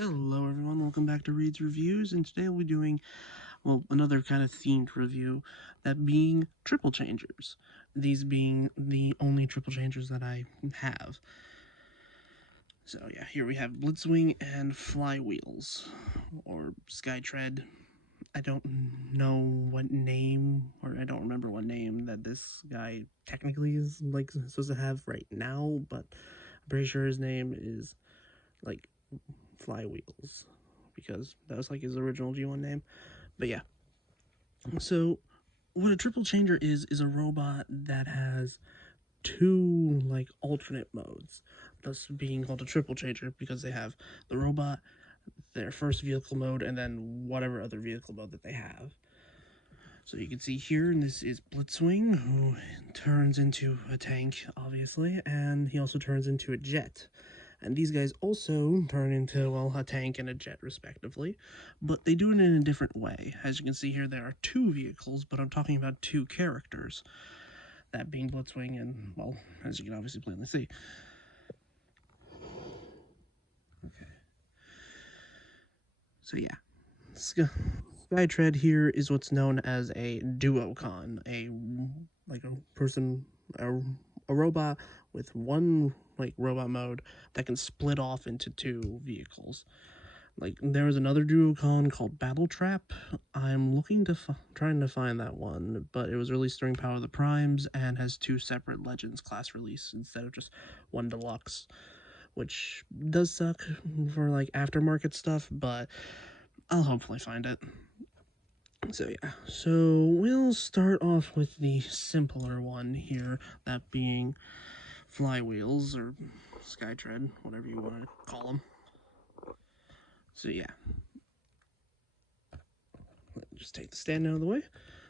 Hello everyone, welcome back to Reed's Reviews, and today we'll be doing, well, another kind of themed review, that being triple changers. These being the only triple changers that I have. So yeah, here we have Blitzwing and Flywheels, or Skytread. I don't know what name, or I don't remember what name that this guy technically is, like, supposed to have right now, but I'm pretty sure his name is, like, Flywheels, because that was like his original G1 name. But yeah, so what a triple changer is a robot that has two like alternate modes, thus being called a triple changer because they have the robot, their first vehicle mode, and then whatever other vehicle mode that they have. So you can see here, and this is Blitzwing, who turns into a tank, obviously, and he also turns into a jet. And these guys also turn into, well, a tank and a jet, respectively. But they do it in a different way. As you can see here, there are two vehicles, but I'm talking about two characters. That being Blitzwing and, well, as you can obviously plainly see. Okay. So yeah. Skytread here is what's known as a duocon, a robot with one like robot mode that can split off into two vehicles. Like, there was another duocon called Battle Trap. I'm trying to find that one, but it was released during Power of the Primes and has two separate Legends class release instead of just one Deluxe, which does suck for like aftermarket stuff, but I'll hopefully find it. So yeah, so we'll start off with the simpler one here, that being Flywheels, or Skytread, whatever you want to call them. So yeah, just take the stand out of the way.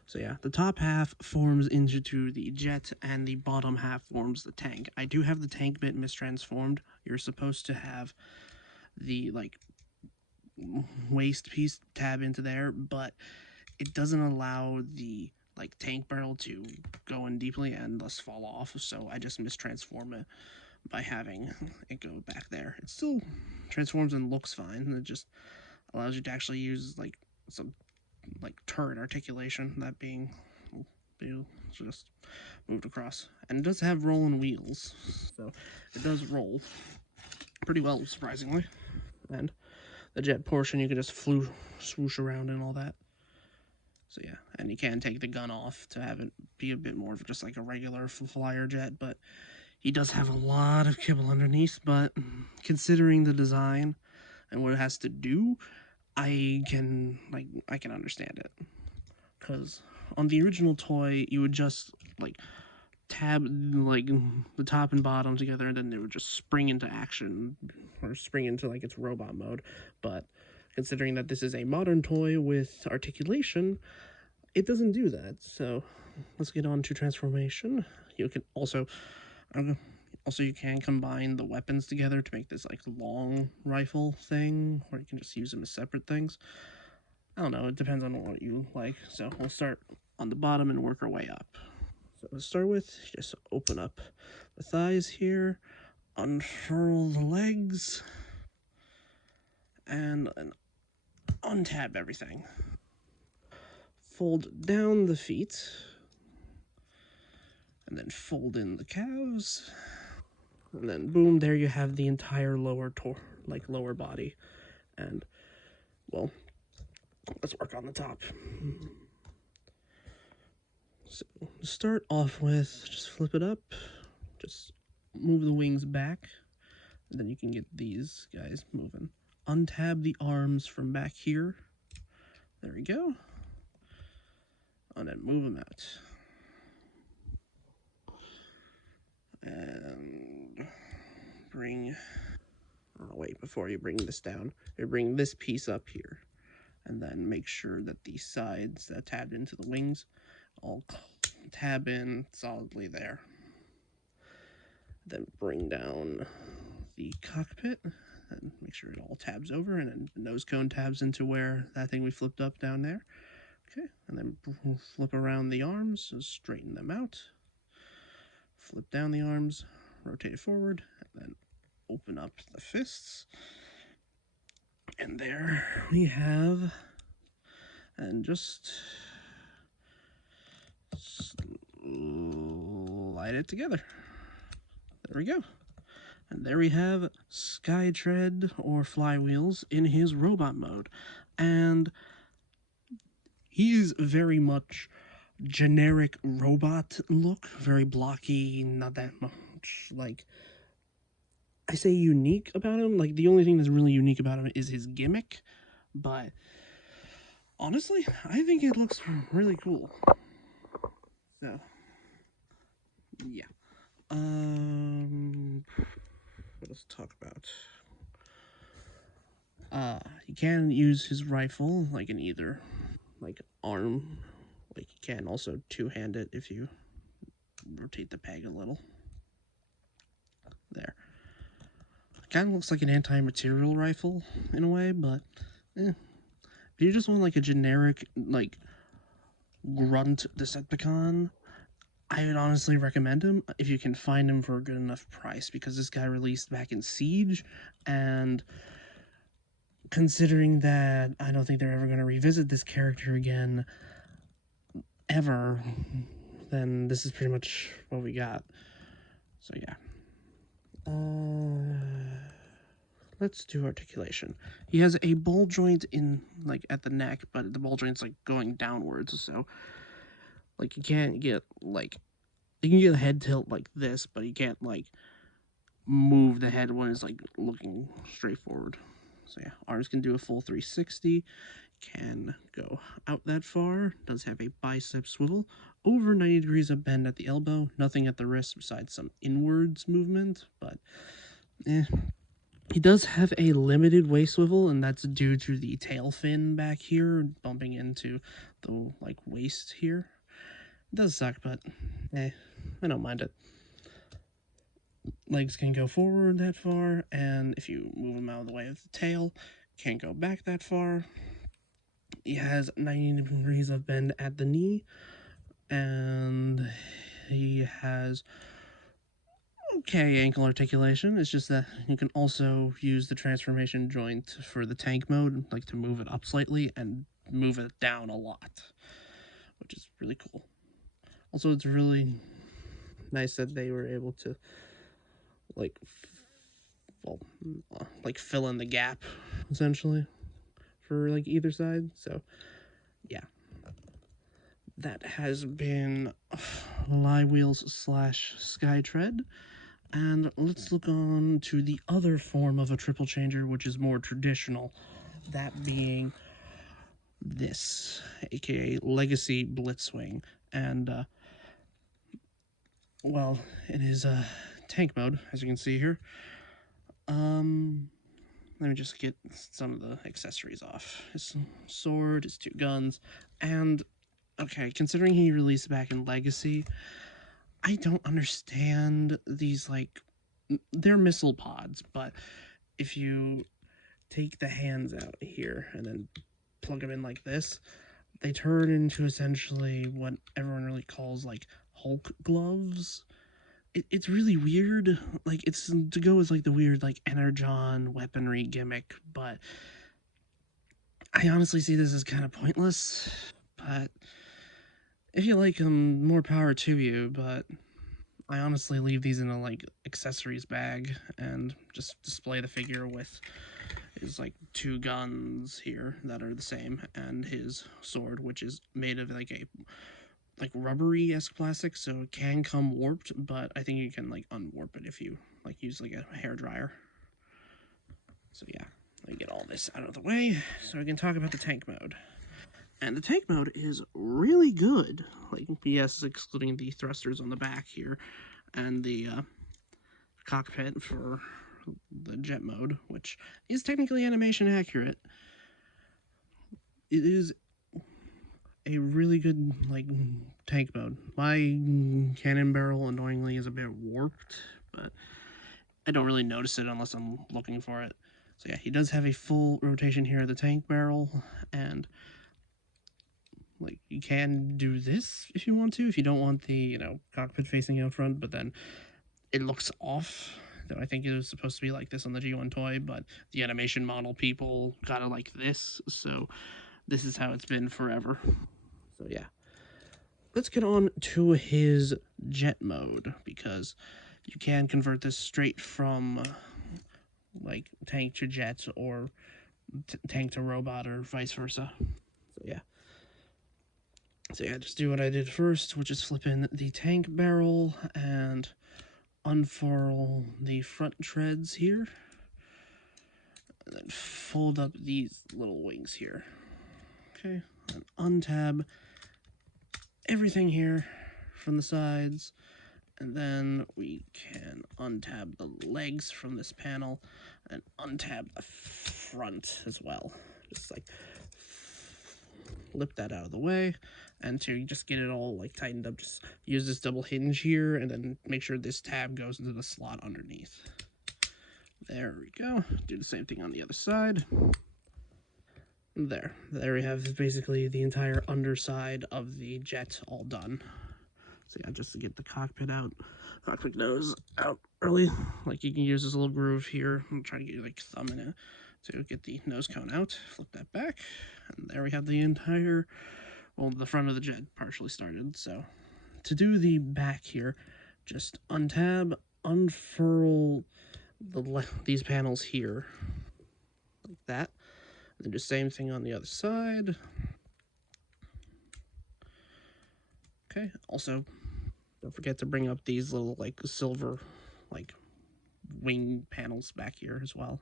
So yeah, the top half forms into the jet, and the bottom half forms the tank. I do have the tank bit mistransformed. You're supposed to have the, like, waist piece tab into there, but it doesn't allow the, like, tank barrel to go in deeply and thus fall off, so I just mistransform it by having it go back there. It still transforms and looks fine. It just allows you to actually use, like, some, like, turret articulation, that being just moved across. And it does have rolling wheels, so it does roll pretty well, surprisingly. And the jet portion, you can just swoosh around and all that. So yeah, and you can take the gun off to have it be a bit more of just like a regular flyer jet, but he does have a lot of kibble underneath. But considering the design and what it has to do, I can understand it, because on the original toy you would just like tab like the top and bottom together, and then it would just spring into action, or spring into like its robot mode. But considering that this is a modern toy with articulation, it doesn't do that. So let's get on to transformation. You can also you can combine the weapons together to make this like long rifle thing, or you can just use them as separate things. I don't know, it depends on what you like. So we'll start on the bottom and work our way up. So to start with, just open up the thighs here, unfurl the legs, and untab everything. Fold down the feet, and then fold in the calves, and then boom, there you have the entire lower body. And, well, let's work on the top. So start off with, just flip it up, just move the wings back, and then you can get these guys moving. Untab the arms from back here. There we go. And then move them out. And bring, oh wait, before you bring this down, you bring this piece up here. And then make sure that the sides that tabbed into the wings all tab in solidly there. Then bring down the cockpit and make sure it all tabs over, and then the nose cone tabs into where that thing we flipped up down there. Okay, and then flip around the arms, so straighten them out. Flip down the arms, rotate it forward, and then open up the fists. And there we have, and just slide it together. There we go. And there we have Skytread, or Flywheels, in his robot mode. And he's very much generic robot look, very blocky, not that much like, I say unique about him. Like, the only thing that's really unique about him is his gimmick, but honestly, I think it looks really cool. So, yeah. What else to talk about? He can use his rifle like in either like arm. Like, you can also two-hand it if you rotate the peg a little. There. Kind of looks like an anti-material rifle in a way, but if you just want like a generic like grunt Decepticon, I would honestly recommend him if you can find him for a good enough price, because this guy released back in Siege, and considering that I don't think they're ever going to revisit this character again, ever, then this is pretty much what we got. So yeah. Let's do articulation. He has a ball joint in like at the neck, but the ball joint's like going downwards, so like you can't get like, you can get a head tilt like this, but you can't like move the head when it's like looking straight forward. So yeah, arms can do a full 360, can go out that far, does have a bicep swivel, over 90 degrees of bend at the elbow, nothing at the wrist besides some inwards movement, but he does have a limited waist swivel, and that's due to the tail fin back here bumping into the like waist here. It does suck, but I don't mind it. Legs can go forward that far, and if you move them out of the way of the tail, can't go back that far. He has 90 degrees of bend at the knee, and he has okay ankle articulation. It's just that you can also use the transformation joint for the tank mode, like to move it up slightly and move it down a lot, which is really cool. Also, it's really nice that they were able to like like fill in the gap essentially for like either side. So yeah, that has been Flywheels / Skytread. And let's look on to the other form of a triple changer, which is more traditional, that being this, aka Legacy Blitzwing. And well, in his tank mode, as you can see here, let me just get some of the accessories off. His sword, his two guns, and okay, considering he released back in Legacy, I don't understand these, like, they're missile pods, but if you take the hands out here and then plug them in like this, they turn into essentially what everyone really calls like Hulk gloves. It's really weird. Like, it's to go with like the weird like energon weaponry gimmick, but I honestly see this as kind of pointless. But if you like them, more power to you. But I honestly leave these in a like accessories bag and just display the figure with his like two guns here that are the same, and his sword, which is made of like a like rubbery-esque plastic, so it can come warped, but I think you can like unwarp it if you like use like a hair dryer. So yeah, let me get all this out of the way so we can talk about the tank mode. And the tank mode is really good. Like, yes, excluding the thrusters on the back here and the cockpit for the jet mode, which is technically animation accurate. It is a really good like tank mode. My cannon barrel annoyingly is a bit warped, but I don't really notice it unless I'm looking for it. So yeah, he does have a full rotation here of the tank barrel, and like you can do this if you want to, if you don't want the cockpit facing out front, but then it looks off. though I think it was supposed to be like this on the G1 toy, but the animation model people got it like this, so this is how it's been forever. So yeah, let's get on to his jet mode, because you can convert this straight from like tank to jet, or tank to robot, or vice versa. So yeah, just do what I did first, which is flip in the tank barrel and unfurl the front treads here, and then fold up these little wings here. Okay, and untab everything here from the sides, and then we can untab the legs from this panel and untab the front as well. Just like flip that out of the way, and to just get it all like tightened up, just use this double hinge here, and then make sure this tab goes into the slot underneath. There we go. Do the same thing on the other side. There we have basically the entire underside of the jet all done. So yeah, just to get the cockpit nose out early, like you can use this little groove here. I'm trying to get your like thumb in it to get the nose cone out. Flip that back, and there we have the entire, well, the front of the jet partially started. So to do the back here, just untab, unfurl these panels here, like that. And then do the same thing on the other side. Okay, also, don't forget to bring up these little, like, silver, like, wing panels back here as well.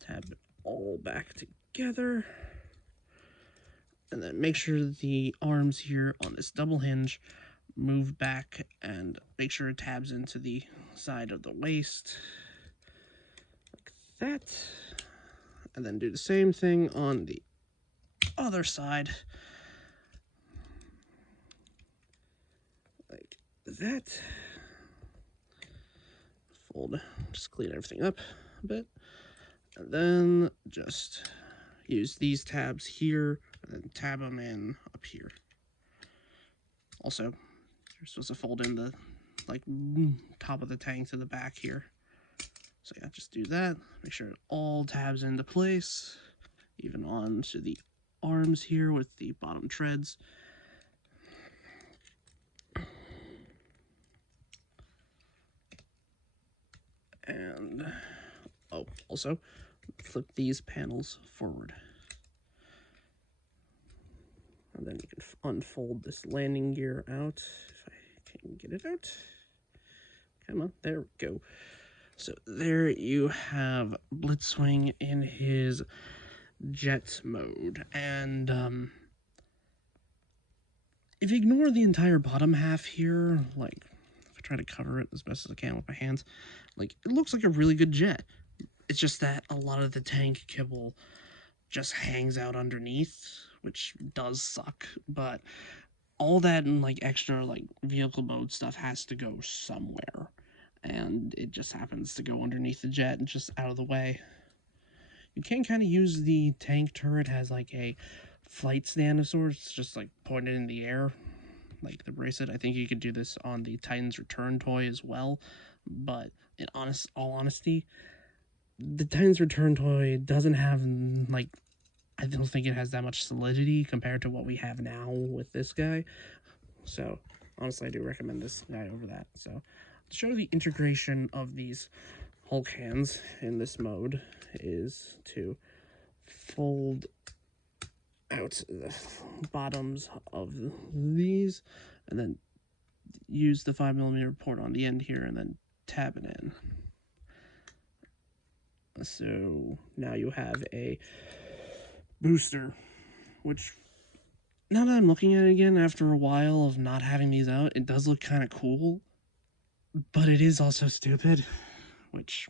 Tab it all back together. And then make sure the arms here on this double hinge move back, and make sure it tabs into the side of the waist, like that. And then do the same thing on the other side, like that. Fold, just clean everything up a bit, and then just use these tabs here and then tab them in up here. Also, you're supposed to fold in the like top of the tank to the back here. So yeah, just do that. Make sure it all tabs into place, even onto the arms here with the bottom treads. And oh, also flip these panels forward. And then you can unfold this landing gear out, if I can get it out. Come on, there we go. So there you have Blitzwing in his jet mode. And if you ignore the entire bottom half here, like if I try to cover it as best as I can with my hands, like it looks like a really good jet. It's just that a lot of the tank kibble just hangs out underneath, which does suck, but all that and like extra like vehicle mode stuff has to go somewhere, and it just happens to go underneath the jet and just out of the way. You can kind of use the tank turret as like a flight stand of sorts, just like pointed in the air, like the bracelet. I think you could do this on the Titan's Return toy as well, but in all honesty, the Titan's Return toy doesn't have like, I don't think it has that much solidity compared to what we have now with this guy. So honestly, I do recommend this guy over that. So to show the integration of these Hulk hands in this mode is to fold out the bottoms of these, and then use the 5mm port on the end here, and then tab it in. So now you have a booster, which now that I'm looking at it again after a while of not having these out, it does look kind of cool, but it is also stupid, which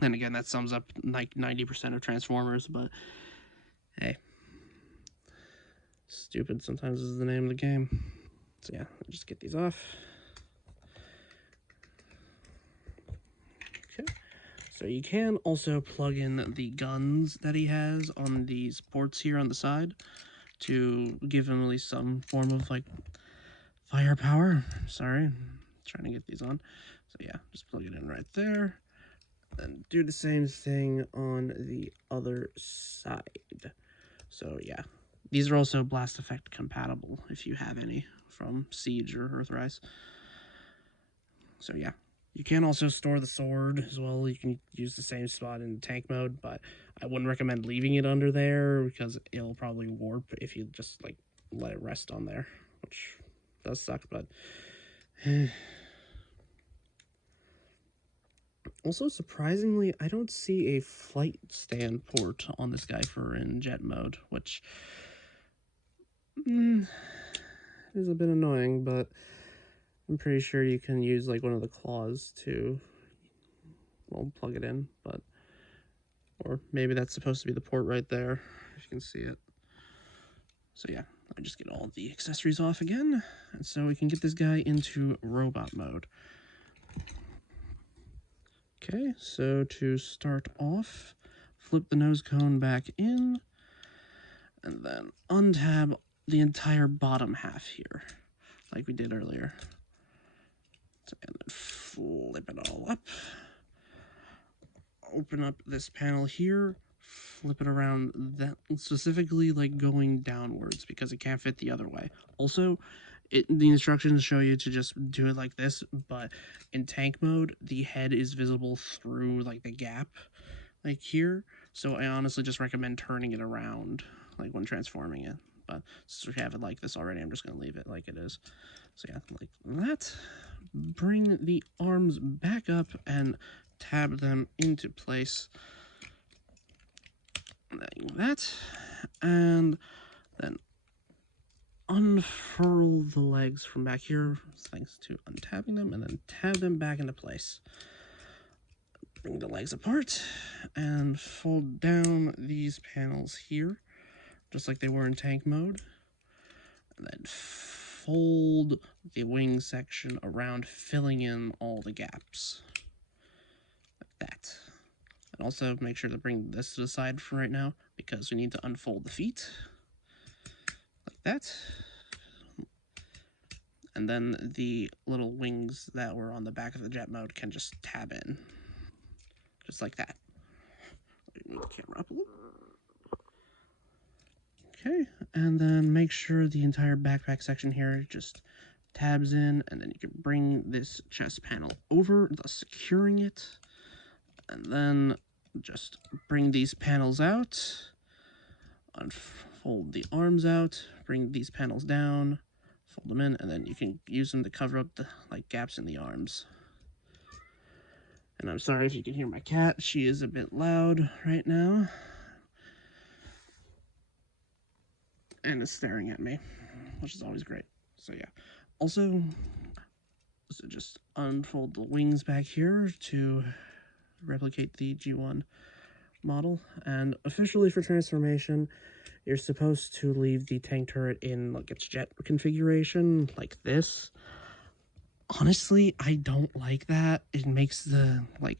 then again, that sums up like 90% of Transformers, but hey, stupid sometimes is the name of the game. So yeah, I'll just get these off. Okay, so you can also plug in the guns that he has on these ports here on the side to give him at least some form of like firepower. Sorry, I'm trying to get these on. So yeah, just plug it in right there. And do the same thing on the other side. So yeah, these are also blast effect compatible if you have any from Siege or Earthrise. So yeah, you can also store the sword as well. You can use the same spot in tank mode, but I wouldn't recommend leaving it under there because it'll probably warp if you just like let it rest on there, which does suck, but also, surprisingly, I don't see a flight stand port on this guy for in jet mode, which is a bit annoying, but I'm pretty sure you can use like one of the claws to, well, plug it in, but, or maybe that's supposed to be the port right there, if you can see it. So yeah, I just get all the accessories off again, and so we can get this guy into robot mode. Okay, so to start off, flip the nose cone back in, and then untab the entire bottom half here, like we did earlier. So, and then flip it all up. Open up this panel here, flip it around, that specifically like going downwards because it can't fit the other way. Also, the instructions show you to just do it like this, but in tank mode, the head is visible through like the gap, like here. So I honestly just recommend turning it around, like when transforming it. But since we have it like this already, I'm just gonna leave it like it is. So yeah, like that. Bring the arms back up and tab them into place. Like that, and then unfurl the legs from back here thanks to untabbing them, and then tab them back into place. Bring the legs apart and fold down these panels here just like they were in tank mode, and then fold the wing section around, filling in all the gaps like that. And also make sure to bring this to the side for right now because we need to unfold the feet like that. And then the little wings that were on the back of the jet mode can just tab in, just like that. Move the camera up a little. Okay, and then make sure the entire backpack section here just tabs in, and then you can bring this chest panel over, thus securing it. And then just bring these panels out, unfold the arms out, bring these panels down, fold them in, and then you can use them to cover up the like gaps in the arms. And I'm sorry if you can hear my cat. She is a bit loud right now and is staring at me, which is always great. So yeah. Also, so just unfold the wings back here to replicate the G1 model. And officially for transformation, you're supposed to leave the tank turret in like its jet configuration, like this. Honestly, I don't like that. It makes the it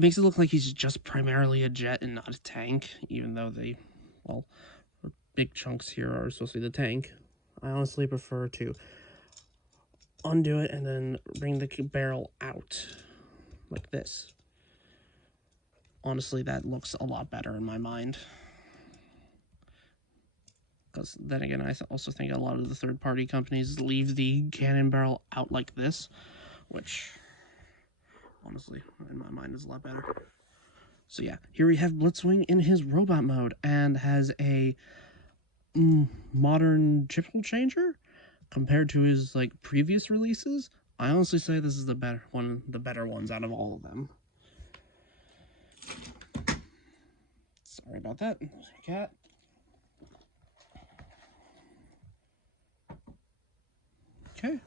makes it look like he's just primarily a jet and not a tank, even though they, well, big chunks here are supposed to be the tank. I honestly prefer to undo it and then bring the barrel out like this. Honestly, that looks a lot better in my mind. Because then again, I also think a lot of the third-party companies leave the cannon barrel out like this, which honestly, in my mind, is a lot better. So yeah, here we have Blitzwing in his robot mode and has a modern chip hole changer compared to his like previous releases. I honestly say this is the better ones out of all of them. Sorry about that, cat. Okay,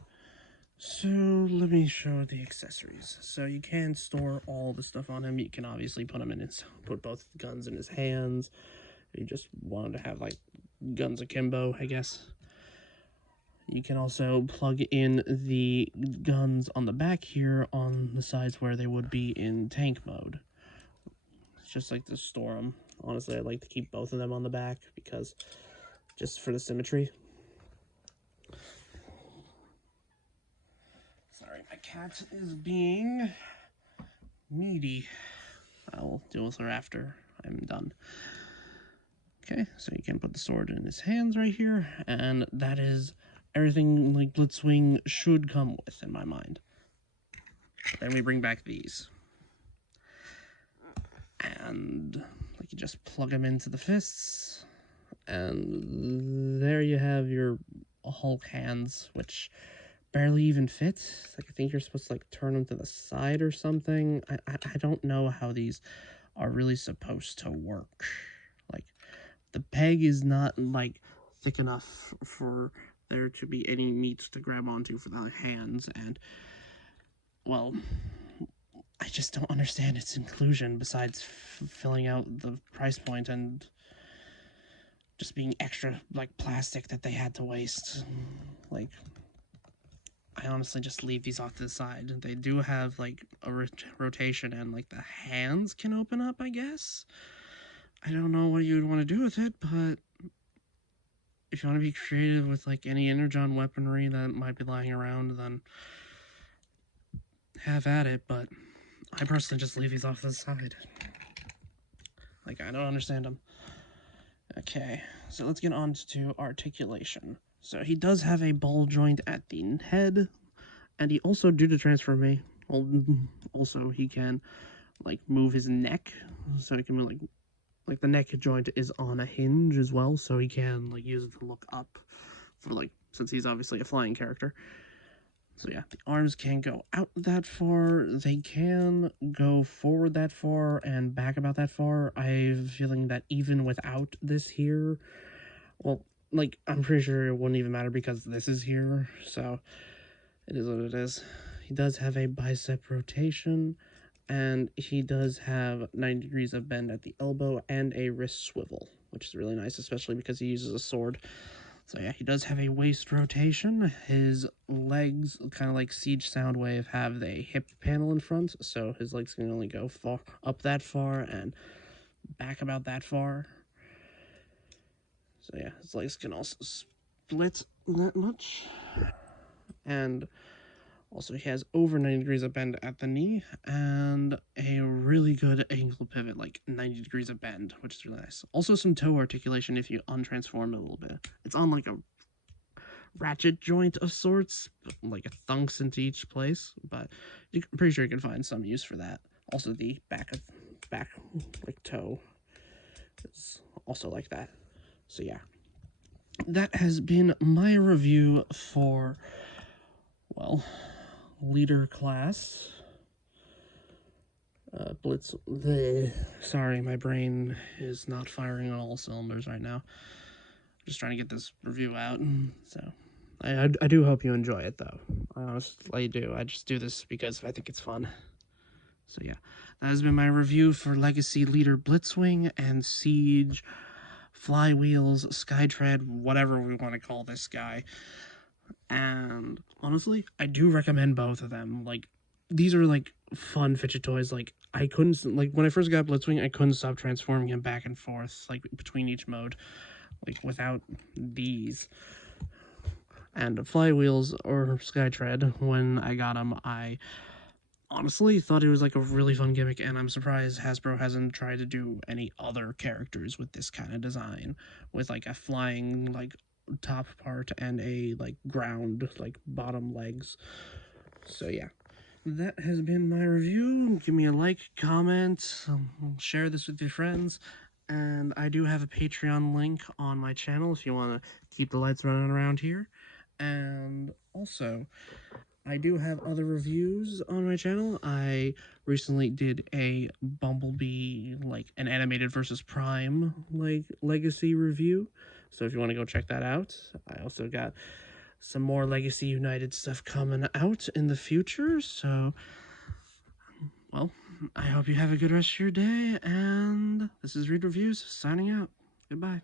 so let me show the accessories. So you can store all the stuff on him. You can obviously put both guns in his hands. You just wanted to have like guns akimbo, I guess. You can also plug in the guns on the back here on the sides where they would be in tank mode. It's just like to store them. Honestly, I like to keep both of them on the back because just for the symmetry. Sorry, my cat is being needy. I will deal with her after I'm done. Okay, so you can put the sword in his hands right here, and that is everything like Blitzwing should come with, in my mind. Then we bring back these. And like you just plug them into the fists, and there you have your Hulk hands, which barely even fit. Like I think you're supposed to like turn them to the side or something. I don't know how these are really supposed to work. Like the peg is not like thick enough for there to be any meat to grab onto for the hands, and well, I just don't understand its inclusion besides filling out the price point and just being extra like plastic that they had to waste. Like I honestly just leave these off to the side. They do have like a rotation, and like the hands can open up, I guess. I don't know what you'd want to do with it, but if you want to be creative with like any energon weaponry that might be lying around, then have at it. But I personally just leave these off to the side. Like I don't understand them. Okay, so let's get on to articulation. So he does have a ball joint at the head, and he also, due to transfer me, also he can like move his neck, so he can move like the neck joint is on a hinge as well, so he can like use it to look up for like, since he's obviously a flying character. So yeah, the arms can go out that far, they can go forward that far, and back about that far. I have a feeling that even without this here, well, like, I'm pretty sure it wouldn't even matter because this is here, so it is what it is. He does have a bicep rotation, and he does have 90 degrees of bend at the elbow and a wrist swivel, which is really nice, especially because he uses a sword. So yeah, he does have a waist rotation. His legs, kind of like Siege Soundwave, have the hip panel in front, so his legs can only go far up that far and back about that far. So yeah, his legs can also split that much. And also he has over 90 degrees of bend at the knee and a really good ankle pivot, like 90 degrees of bend, which is really nice. Also some toe articulation if you untransform it a little bit. It's on like a ratchet joint of sorts, like it thunks into each place, but I'm pretty sure you can find some use for that. Also the back like toe is also like that. So yeah, that has been my review for, well, leader class. Sorry, my brain is not firing on all cylinders right now. Just trying to get this review out, so I do hope you enjoy it, though. I honestly do. I just do this because I think it's fun. So yeah, that has been my review for Legacy Leader Blitzwing and Siege Flywheels, Skytread, whatever we want to call this guy. And honestly, I do recommend both of them. Like, these are like fun fidget toys. Like, I couldn't, like, when I first got Blitzwing, I couldn't stop transforming him back and forth, like, between each mode, like, without these. And Flywheels or Skytread, when I got him, I honestly thought it was like a really fun gimmick, and I'm surprised Hasbro hasn't tried to do any other characters with this kind of design, with like a flying like top part and a like ground like bottom legs. So yeah, that has been my review. Give me a like, comment, share this with your friends, and I do have a Patreon link on my channel if you want to keep the lights running around here. And also, I do have other reviews on my channel. I recently did a Bumblebee, like an animated versus Prime, like Legacy review. So if you want to go check that out. I also got some more Legacy United stuff coming out in the future. So, well, I hope you have a good rest of your day. And this is Reed Reviews signing out. Goodbye.